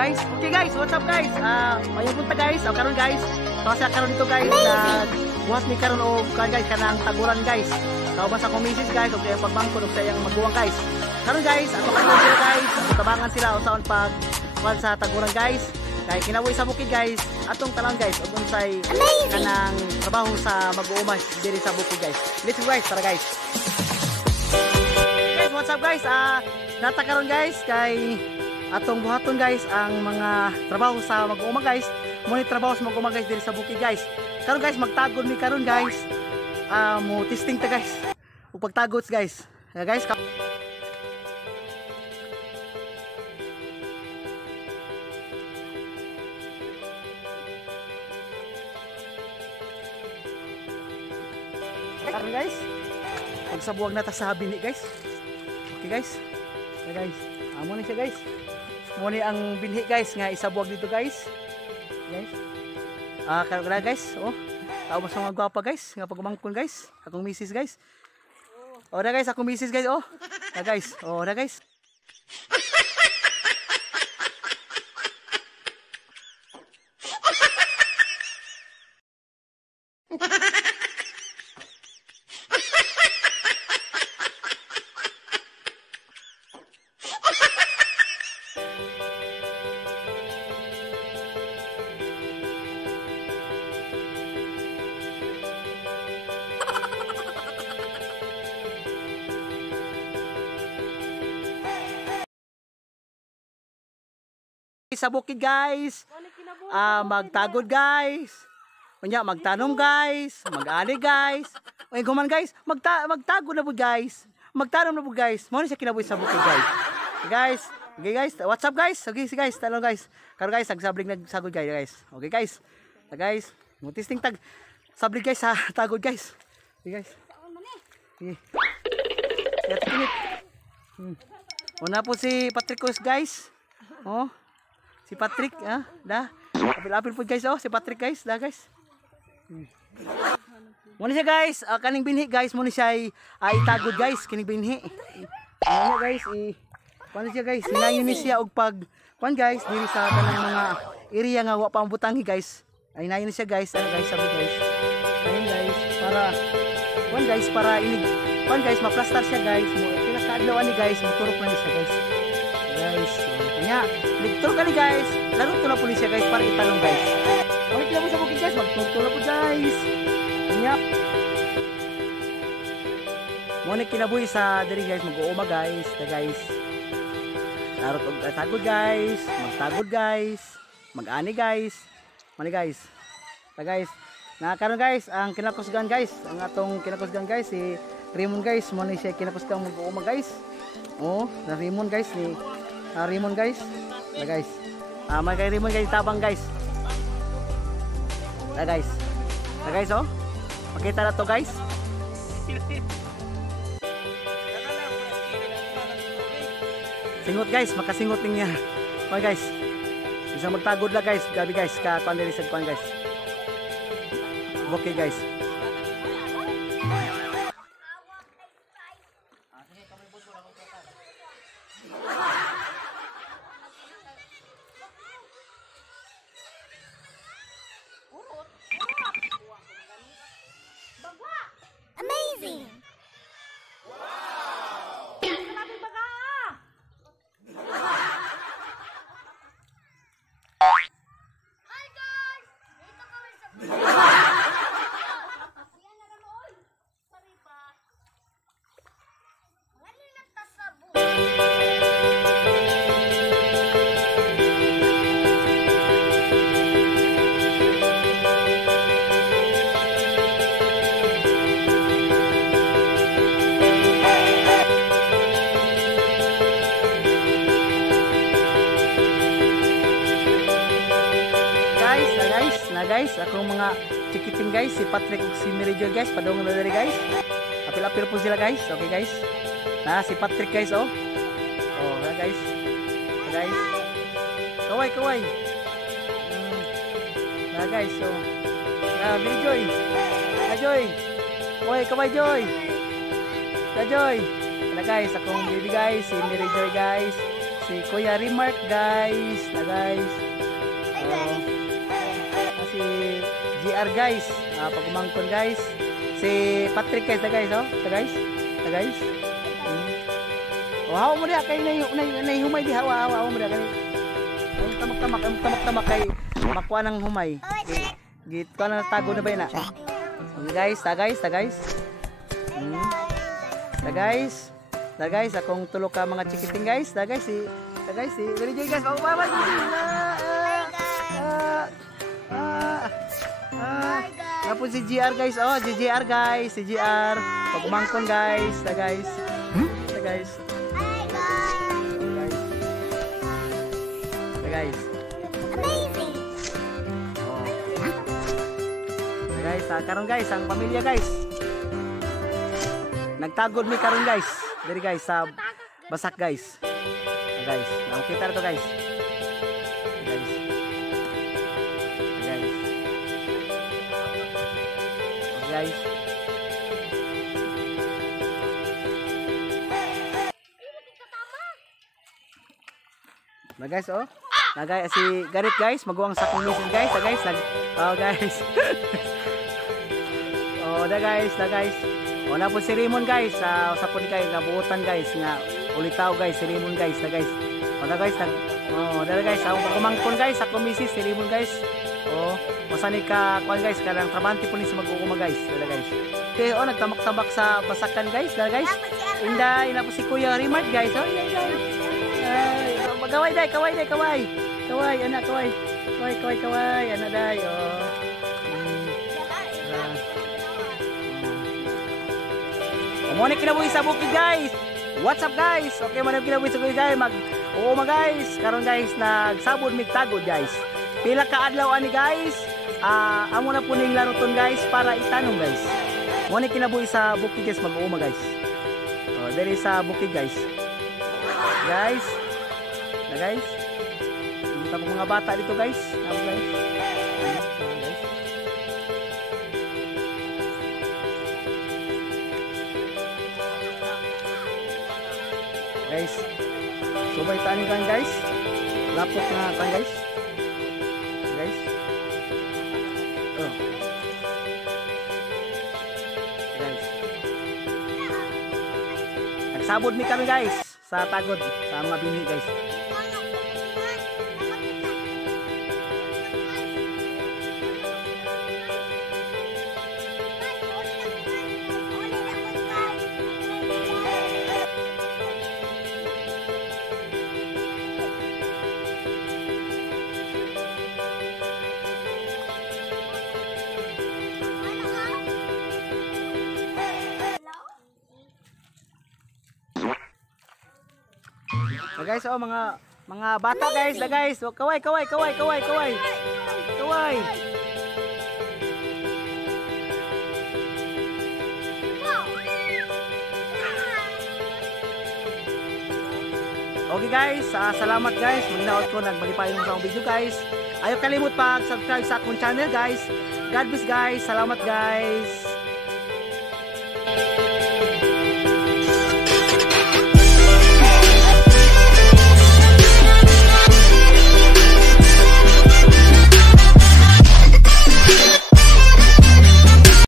Guys, okay guys, what's up guys? Mayong punta guys, karon guys. Kasi karon dito guys, buhat ni karon og guys kanang taguran guys. Kauban sa komisis guys, og pagbangkod og sayang maguwang guys. Karon guys, ako karon sila guys, tabangan sila usaon pag sa taguran guys. Kay kinabuhi sa bukid guys, atong talon guys, og unsay kanang trabaho sa mag-uumas diri sa bukid guys. Let's go guys, tara guys. Guys, what's up guys? Nata karon guys kay atong buhaton guys ang mga trabaho sa mag-uuma guys. Muni trabaho sa mag-uuma guys diri sa bukid guys. Karon guys magtagod mi karon guys. Mo testing ta guys. Ug pagtagod guys. Guys karon guys. Pagsabuwag na ta sa bini guys. Okay guys. Okay guys. Amo ni siya guys. Amo ni ang binhi guys nga isabuwag dito guys. Guys. Karon guys, oh. Tao mas mga gwapa guys, nga pagumangkon guys. Akong misis guys. Oh, na guys, akong misis guys, oh. Na guys. Oh, na guys. Sa bukid guys, magtagod guys, unya magtanom guys, mag-ani guys, uy guman guys, magtagod na po guys, magtanom na po guys, mo ni siya kinabuhi sa bukid guys. Guys, okay guys, what's up guys? Okay si guys, talong guys, karon guys nagsablig nagsagod guys. Okay guys, guys, mo testing tag sablig guys sa tagod guys. Okay guys. Okay. Una po si Patricos guys. Oh. Si Patrick, dah. Apil-apil po guys, oh, si Patrick guys, dah guys. Muna siya guys, kaning binhi guys, muna siya itagod guys, kining binhi. Ano guys, paano siya guys, hinayon ni siya og pag, kuan guys, diri sa kanang mga area nga wa pa butangi guys. Ay hinayon ni siya guys, ano guys, sabi guys. Ayun guys, para, kuan guys, para inig, kuan guys, maplastar siya guys, pinakaadlawan ni guys, maturok na ni siya guys. Guys, kanya, ligturo ka ni guys, laro to na po siya guys para itanong guys. Bakit na po sa bukid guys, magturo na po guys. Kanya, muna kinabuhi sa diri guys, mag-uuma guys, guys. Laro to tagod guys, magtagod guys, mag-ani guys, mani guys. Guys, karon guys, ang kinakusgan guys, ang atong kinakusgan guys, si Raymond guys, muna siya kinakusgan mag-uuma guys. Oh, na Raymond guys ni Raymond guys. Na guys. May kay Raymond guys tabang guys. Na guys. Na guys oh. Pakita na to guys. Singot guys, makasingot niya. Okay guys. Isang magtagod la guys, gabi guys, ka kuan diri sa kuan guys. Okay guys. Amazing! Hi guys! Dito kami sa yan na naman. Sorry pa. Ngayon nagtasabo. Guys, akong mga chikiting guys, si Patrick ug si Mary Joy guys, padung na diri guys. Apil-apil po sila guys. Okay guys. Na si Patrick guys oh. Oh, na guys. Guys. Kaway. Na guys, oh. Na Mary Joy. Na Joy. Oy, kaway Joy. Na Joy. Na guys, akong baby guys, si Mary Joy guys, si Si Kuya Remark guys. Na guys. Hi guys. Si GR guys. Pagumangkon guys. Si Patrick guys. Na guys. Oh. Na guys. Na guys. Hawa mo dia kay nay humay di hawa mo dia kay. Ang tamak-tamak kay makuha ng humay. Git ko na tago na ba na. Okay guys, ta guys. Ta guys, akong tulo ka mga chikiting guys. Ta guys si Very Joy guys. Bye bye. Tapos si GR guys. Oh, si GR guys, si GR. Pagumangkon guys, ta guys. Ta guys. Guys. Amazing. Oh. Guys, karon guys, ang pamilya guys. Nagtagod mi karon guys. Diri guys sa Basak guys. Guys, nakita na to guys. Guys. Guys. Guys. Na guys, oh. Na guys, si Garit guys, magawa sa commission guys, guys. Oh guys. Oh, na guys. Oh, na po si Raymond guys, sa po ni kay nabuutan guys nga ulitaw guys, si Raymond guys, na guys. Oh, na guys, na guys, ako kumangkon guys, sa commission si Raymond guys. Oh, masani ka kuan guys, kanang trabante po ni sa mag-uuma guys, na guys. Okay, oh, nagtamak-tabak sa Basakan guys, na guys. Inday, na po si Kuya Remark guys. Oh, yeah, guys. Ay, kaway day, anak kaway, anak day, oh. Muna kinabuhi sa bukid guys. What's up guys? Okay, muna kinabuhi sa bukid guys. Guys. Karon guys, nagsabod mig tagod guys. Pila ka adlaw ani guys. Amo na po ning laruton guys para itanong guys. Muna kinabuhi sa bukid guys, mag-uuma guys. Oh, diri sa bukid guys. Guys. Na guys. Kita mga bata dito guys. Amo guys. Guys, subay tani kan guys. Lapok na kan guys. Guys. Oh. Guys. Nagsabod mi kami guys sa tagod sa mga binhi guys. So guys, oh mga bata guys, guys. Oh, kaway. Okay guys, salamat guys. Magnaot ko nagmalipayon mo sa akong video guys. Ayaw kalimot pag-subscribe sa akong channel guys. God bless guys. Salamat guys.